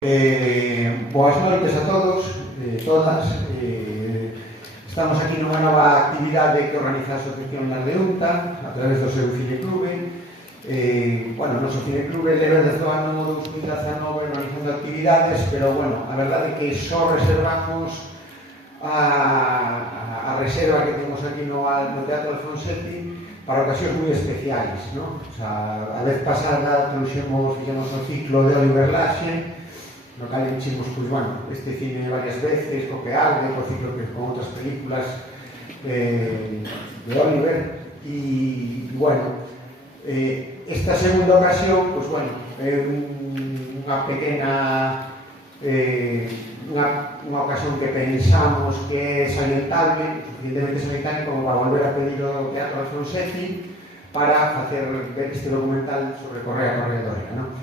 Boas noites a todos, todas. Estamos aquí nunha nova actividade que organiza a Asociación Las de Unta a través do seu cineclube. O noso cineclube leva desde o ano 2019 organizando actividades, pero, a verdade é que só reservamos a reserva que temos aquí no Teatro Alfonsetti para ocasións moi especiais, non? A vez pasada fixemos o ciclo de Oliver Laxe, no cal enchimos, este cine varias veces, co que arde, co ciclo que con outras películas de Oliver, e, esta segunda ocasión, é unha pequena unha ocasión que pensamos que é salientable, suficientemente salientable como para volver a pedir ao Teatro Alfonsetti para facer ver este documental sobre Correa Corredora, non?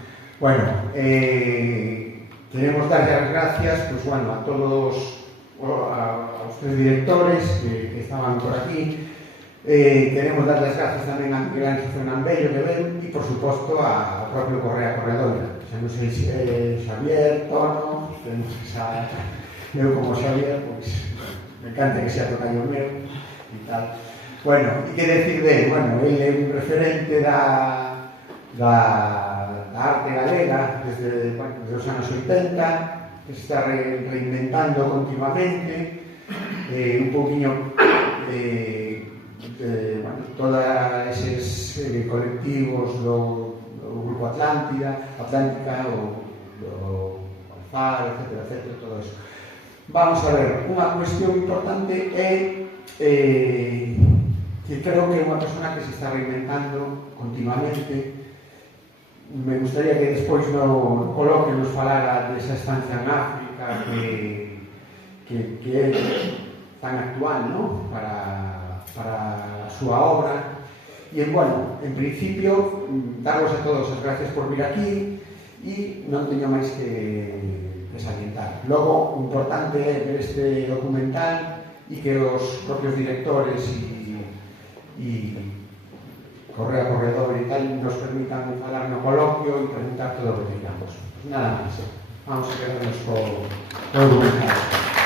Queremos darle as gracias a todos os tres directores que estaban por aquí. Queremos darle as gracias tamén a Miguel Ángel Fernambello que ven e, por suposto, ao propio Correa Corredora. Xa non sei se Xavier, Tono, eu como Xavier, me encanta que sea tocayo meu e tal. E que decir dele? Ele é un referente da arte galega desde os anos 80, que se está reinventando continuamente, un poquinho todos eses colectivos do Grupo Atlántica, o Alfar, etc., todo eso. Vamos a ver, unha cuestión importante é que creo que é unha persona que se está reinventando continuamente. Me gustaría que despois no coloquio nos falara desa estancia en África que é tan actual, non? Para a súa obra. E, en principio, darvos a todos as gracias por vir aquí e non teño máis que salientar. Logo, o importante é ver este documental e que os propios directores e Correa Corredor e tal nos permitan falar no coloquio e preguntar todo o que tengamos. Nada máis. Vamos a quedarnos co documental.